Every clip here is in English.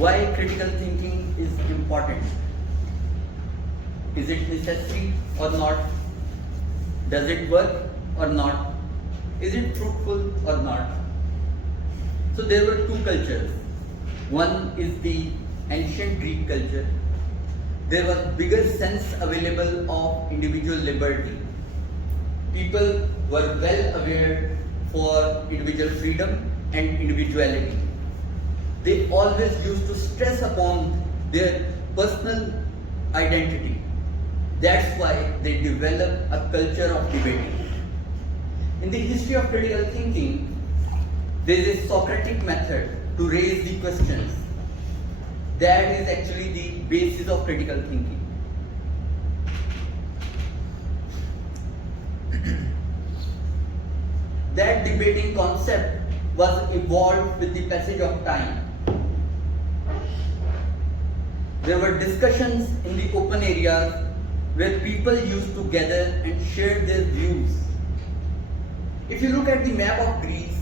why critical thinking is important. Is it necessary or not? Does it work or not? Is it fruitful or not? So there were two cultures. One is the ancient Greek culture. There was bigger sense available of individual liberty. People were well aware for individual freedom and individuality. They always used to stress upon their personal identity. That's why they developed a culture of debating. In the history of critical thinking, there is a Socratic method to raise the questions. That is actually the basis of critical thinking. That debating concept was evolved with the passage of time. There were discussions in the open areas where people used to gather and share their views. If you look at the map of Greece,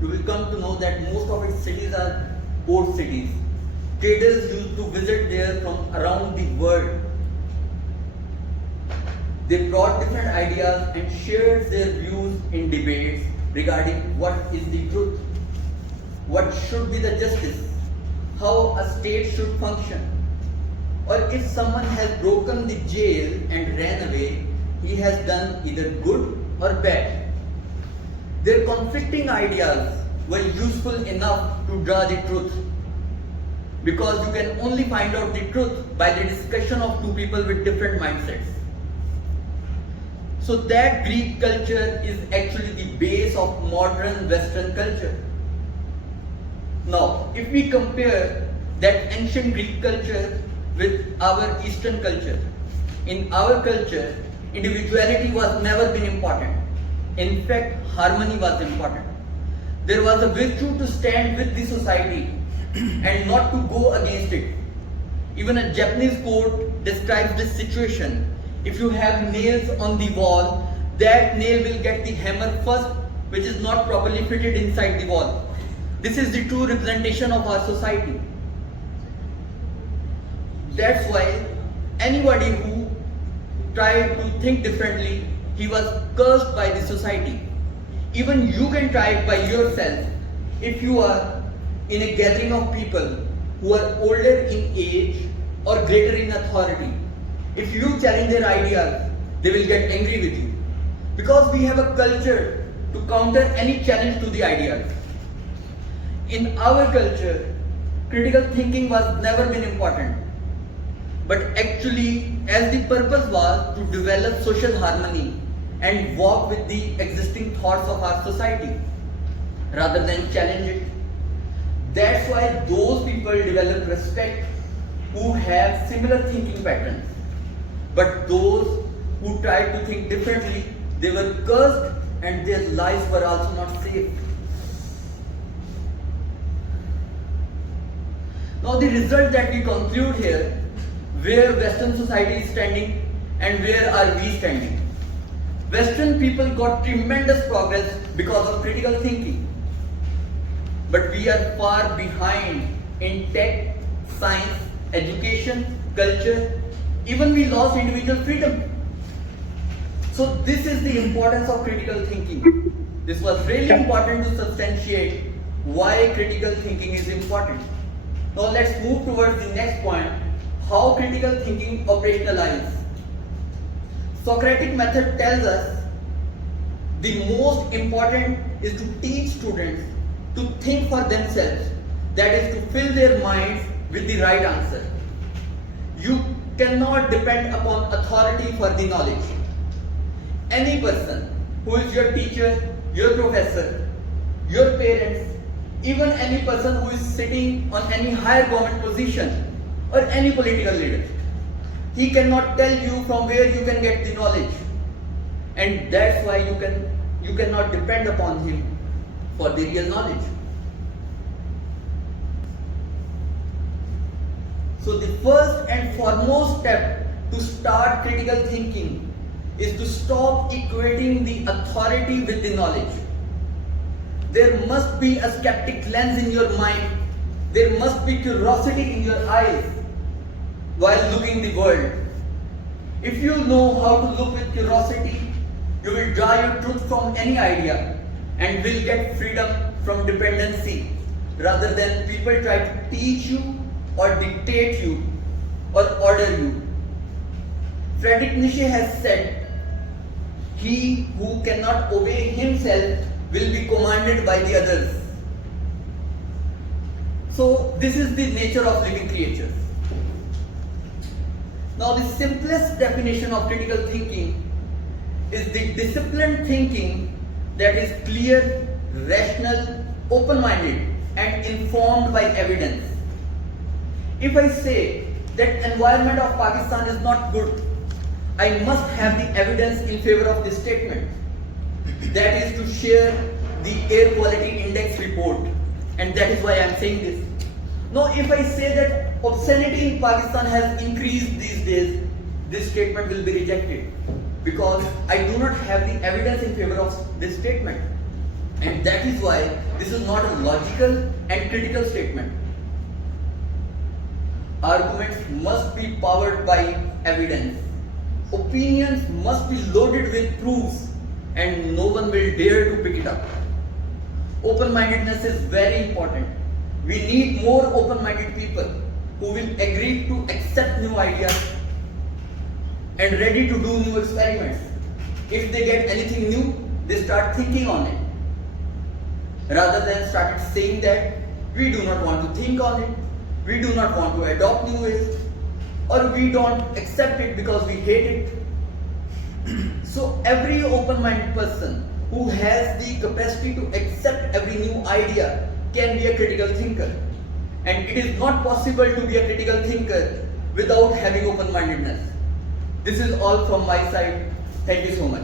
you will come to know that most of its cities are port cities. Traders used to visit there from around the world. They brought different ideas and shared their views in debates regarding what is the truth, what should be the justice, how a state should function, or if someone has broken the jail and ran away, he has done either good or bad. Their conflicting ideas were useful enough to draw the truth, because you can only find out the truth by the discussion of two people with different mindsets. So that Greek culture is actually the base of modern Western culture. Now, if we compare that ancient Greek culture with our Eastern culture, in our culture, individuality was never been important. In fact, harmony was important. There was a virtue to stand with the society and not to go against it. Even a Japanese quote describes this situation. If you have nails on the wall, that nail will get the hammer first, which is not properly fitted inside the wall. This is the true representation of our society. That's why anybody who tried to think differently, he was cursed by the society. Even you can try it by yourself. If you are in a gathering of people who are older in age or greater in authority, if you challenge their ideas, they will get angry with you. Because we have a culture to counter any challenge to the ideas. In our culture, critical thinking was never been important. But actually, as the purpose was to develop social harmony and walk with the existing thoughts of our society, rather than challenge it. That's why those people develop respect who have similar thinking patterns. But those who tried to think differently, they were cursed and their lives were also not safe. Now the result that we conclude here, where Western society is standing and where are we standing. Western people got tremendous progress because of critical thinking. But we are far behind in tech, science, education, culture. Even we lost individual freedom. So this is the importance of critical thinking. This was really important to substantiate why critical thinking is important. Now let's move towards the next point, how critical thinking operationalizes. Socratic method tells us the most important is to teach students to think for themselves, that is to fill their minds with the right answer. You cannot depend upon authority for the knowledge. Any person who is your teacher, your professor, your parents, even any person who is sitting on any higher government position or any political leader, he cannot tell you from where you can get the knowledge. And that's why you cannot depend upon him for the real knowledge. So the first and foremost step to start critical thinking is to stop equating the authority with the knowledge. There must be a skeptic lens in your mind There must be curiosity in your eyes while looking the world. If you know how to look with curiosity, you will draw your truth from any idea and will get freedom from dependency rather than people try to teach you or dictate you or order you. Friedrich Nietzsche has said, "He who cannot obey himself will be commanded by the others." So this is the nature of living creatures. Now the simplest definition of critical thinking is the disciplined thinking that is clear, rational, open-minded and informed by evidence. If I say that environment of Pakistan is not good, I must have the evidence in favor of this statement. That is to share the air quality index report, and that is why I am saying this. Now if I say that obscenity in Pakistan has increased these days, this statement will be rejected because I do not have the evidence in favor of this statement. And that is why this is not a logical and critical statement. Arguments must be powered by evidence. Opinions must be loaded with proofs and no one will dare to pick it up. Open-mindedness is very important. We need more open-minded people who will agree to accept new ideas and ready to do new experiments. If they get anything new, they start thinking on it. Rather than started saying that we do not want to think on it, we do not want to adopt new ways, or we don't accept it because we hate it. So every open-minded person who has the capacity to accept every new idea can be a critical thinker. And it is not possible to be a critical thinker without having open-mindedness. This is all from my side. Thank you so much.